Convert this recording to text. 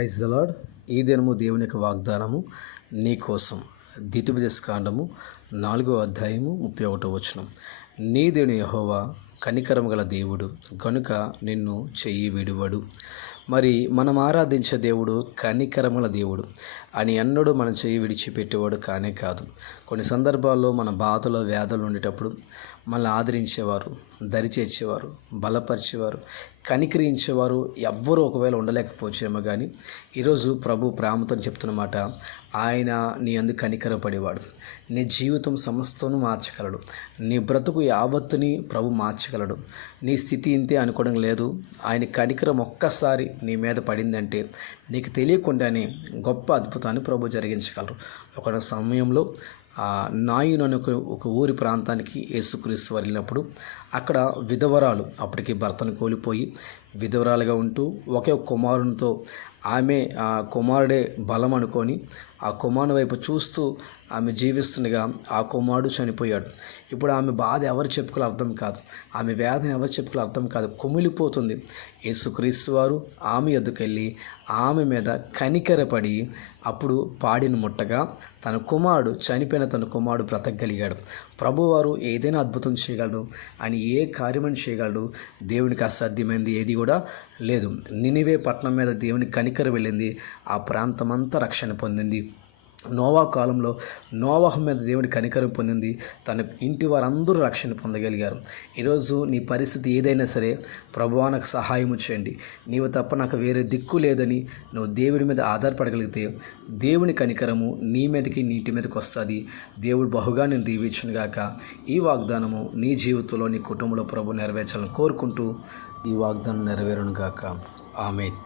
Praise the lord. ఈ దినము దేవుని యొక్క వాగ్దానము నీ కోసం. ద్వితీయోపదేశకాండము 4వ అధ్యాయము 31వ వచనం. నీ దేవుని యెహోవా కనికరము గల దేవుడు గనుక నిన్ను చెయ్యి విడువడు. మరి మనం ఆరాధించే దేవుడు కనికరముల దేవుడు అని ఎన్నడూ మన చెయ్యి విడిచిపెట్టేవాడు కానే కాదు. కొన్ని సందర్భాల్లో మన బాధలు వ్యాధులు ఉండేటప్పుడు మనల్ని ఆదరించేవారు, దరిచేర్చేవారు, బలపరిచేవారు, కనికరించేవారు ఎవ్వరూ ఒకవేళ ఉండలేకపోవచ్చేమో కానీ ఈరోజు ప్రభు ప్రేమతో చెప్తున్నమాట, ఆయన నీ అందు కనికరపడేవాడు. నీ జీవితం సమస్తను మార్చగలడు. నీ బ్రతుకు యావత్తుని ప్రభు మార్చగలడు. నీ స్థితి ఇంతే అనుకోవడం లేదు. ఆయన కనికరం ఒక్కసారి నీ మీద పడిందంటే నీకు తెలియకుండానే గొప్ప అద్భుతాన్ని ప్రభు జరిగించగలరు. ఒక సమయంలో నాయును అనే ఒక ఊరి ప్రాంతానికి యేసుక్రీస్తు వెళ్ళినప్పుడు అక్కడ విధవరాలు అప్పటికి భర్తను కోల్పోయి విధవరాలుగా ఉంటూ ఒకే కుమారునితో ఆమె ఆ కుమారుడే బలం అనుకొని ఆ కుమారుని వైపు చూస్తూ ఆమె జీవిస్తుండగా ఆ కుమారుడు చనిపోయాడు. ఇప్పుడు ఆమె బాధ ఎవరు చెప్పుకోవాలి అర్థం కాదు, ఆమె వేదన ఎవరు చెప్పుకోవాలి అర్థం కాదు, కుమిలిపోతుంది. యేసుక్రీస్తు వారు ఆమె ఎద్దుకెళ్ళి ఆమె మీద కనికరపడి అప్పుడు పాడిని ముట్టగా చనిపోయిన తన కుమారుడు బ్రతకగలిగాడు. ప్రభువారు ఏదైనా అద్భుతం చేయగలడు, ఆయన ఏ కార్యమని చేయగలడు. దేవునికి అసాధ్యమైనది ఏది కూడా లేదు. నినివే పట్టణం మీద దేవుని కనికర వెళ్ళింది, ఆ ప్రాంతమంతా రక్షణ పొందింది. నోవా కాలంలో నోవాహు మీద దేవుని కనికరం పొందింది, తన ఇంటి వారందరూ రక్షణ పొందగలిగారు. ఈరోజు నీ పరిస్థితి ఏదైనా సరే, ప్రభువా నాకు సహాయము చేయండి, నీవు తప్ప నాకు వేరే దిక్కు లేదని నువ్వు దేవుడి మీద ఆధారపడగలిగితే దేవుని కనికరము నీ మీదకి నీటి మీదకి వస్తుంది. దేవుడు బహుగా నేను దీవించునుగాక. ఈ వాగ్దానము నీ జీవితంలో నీ కుటుంబంలో ప్రభు నెరవేర్చాలని కోరుకుంటూ ఈ వాగ్దానం నెరవేరునుగాక. ఆమేన్.